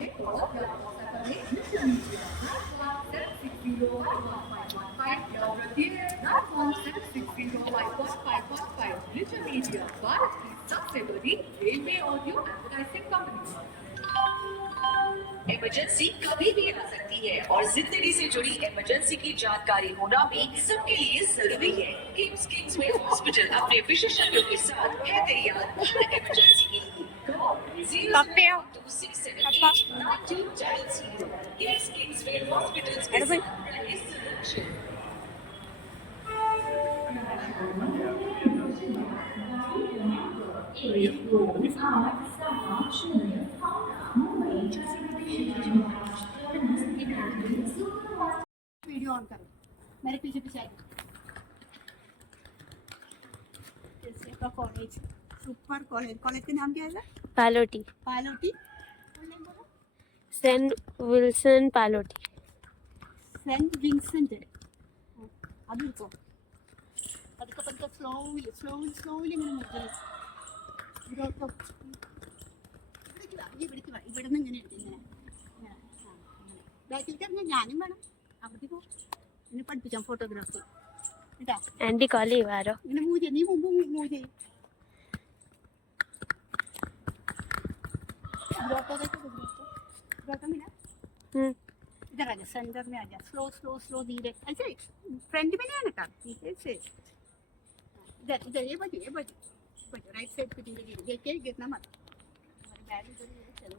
Media Bharat की सबसे बड़ी railway audio advertising company. Emergency कभी भी आ सकती है और जिंदगी से जुड़ी इमरजेंसी की जानकारी होना भी सबके लिए जरूरी है। किंग्सवे हॉस्पिटल अपने विशेषज्ञों के साथ है तैयार हर इमरजेंसी के लिए। किंग्सवे हॉस्पिटल वीडियो ऑन करो, मेरे पीछे पीछे आइए। का कॉलेज, सुपर कॉलेज, कॉलेज का नाम क्या है? Pallotti. Pallotti, saint Wilson Pallotti. Saint Vincent. അത് എടുക്കോ, അതൊക്കെ പതുക്കെ സ്ലോലി ഇങ്ങനെ മുകളിൽ ഇവിടെ നിന്ന് ഇങ്ങനെ എടുക്കും, ഇങ്ങനെ ഇങ്ങനെ ബാക്കിലേക്ക് ഇറങ്ങി ഞാനും വേണം. അവിടെ പോ, എന്നെ പഠിപ്പിച്ചാൽ ഫോട്ടോഗ്രാഫി കേട്ടാ. ആന്റി കോൾ ചെയ്യുവാരോ? ഇങ്ങനെ മൂവ് ചെയ്യും, നീ മുമ്പ് മൂവ് ചെയ്യും. इधर आ जा, सेंटर में आ जा, स्लो धीरे ऐसे फ्रंट में नहीं आना था, ठीक है से इधर इधर ये बजे राइट साइड पे धीरे धीरे देख के गिरना मत। हमारे बैग इधर ही है, चलो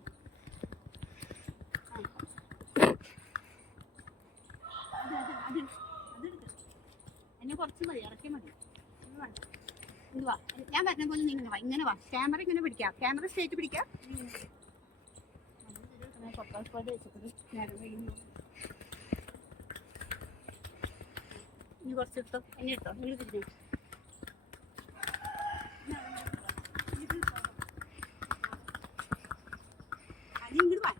എന്നെ കുറച്ച് മതി, ഇറക്കി മതി. ഇങ്ങ് വാ, ഞാൻ പറഞ്ഞ പോലെ നീ ഇങ്ങനെ വാ, ക്യാമറ ഇങ്ങനെ പിടിക്കാം, ക്യാമറ സ്ട്രേറ്റ് പിടിക്കാം. നീ കുറച്ചെടുത്തോ, എന്നെ എടുത്തോ, നിങ്ങൾ തിരിഞ്ഞു. അത് ഇങ്ങോട്ട് വാ,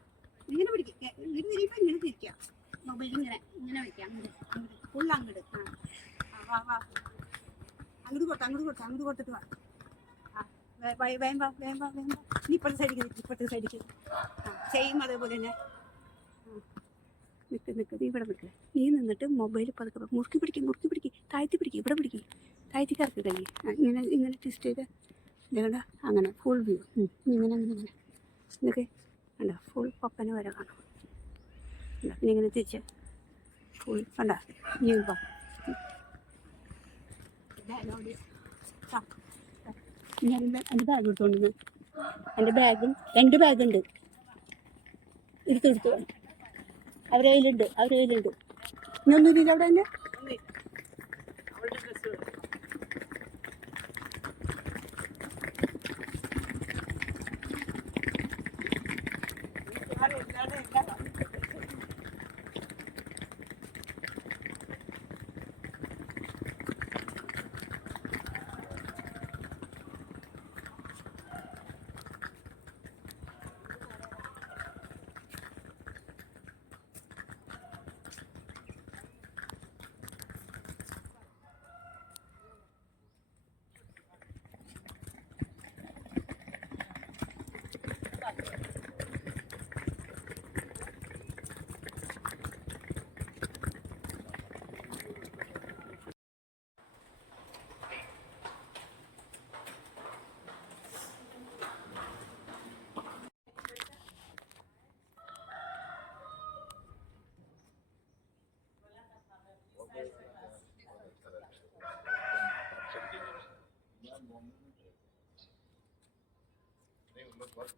ഇങ്ങനെ പിടിക്കുക, ഇങ്ങനെ തിരിയുമ്പോൾ ഇങ്ങനെ തിരിക്കുക, മൊബൈൽ ഇങ്ങനെ ഇങ്ങനെ വയ്ക്കാം, ഫുൾ അങ്ങോട്ട്. വാ വാ, അങ്ങോട്ട് കൊടുത്തിട്ട് വാ. വേഗം വാ. നീ ഇപ്പോഴത്തെ സൈഡിലേക്ക് സെയിം അതേപോലെ തന്നെ നിൽക്ക് നീ ഇവിടെ നിൽക്കുക. നീ നിന്നിട്ട് മൊബൈൽ പതുക്കെ മുറുക്കി പിടിക്കുക, താഴ്ത്തി പിടിക്കുക, ഇവിടെ പിടിക്കുക, താഴ്ത്തി കറക്കി കഴിഞ്ഞ് ഇങ്ങനെ ട്വിസ്റ്റ് ചെയ്ത് ഇതേണ്ട അങ്ങനെ ഫുൾ വ്യൂ. ഇങ്ങനെ ഇതൊക്കെ കണ്ട ഫുൾ പപ്പനെ വരെ കാണാം. പിന്നെ ഇങ്ങനെ തിരിച്ച് ഫുൾ കണ്ട നീ വാ. ഞാൻ എൻ്റെ ബാഗ് എടുത്തോണ്ടിരുന്നു, എൻ്റെ ബാഗും 2 ബാഗുണ്ട്, എടുത്തു അവരെ കയ്യിലുണ്ട്. ഇനി ഒന്നുമില്ല അവിടെ തന്നെ. What?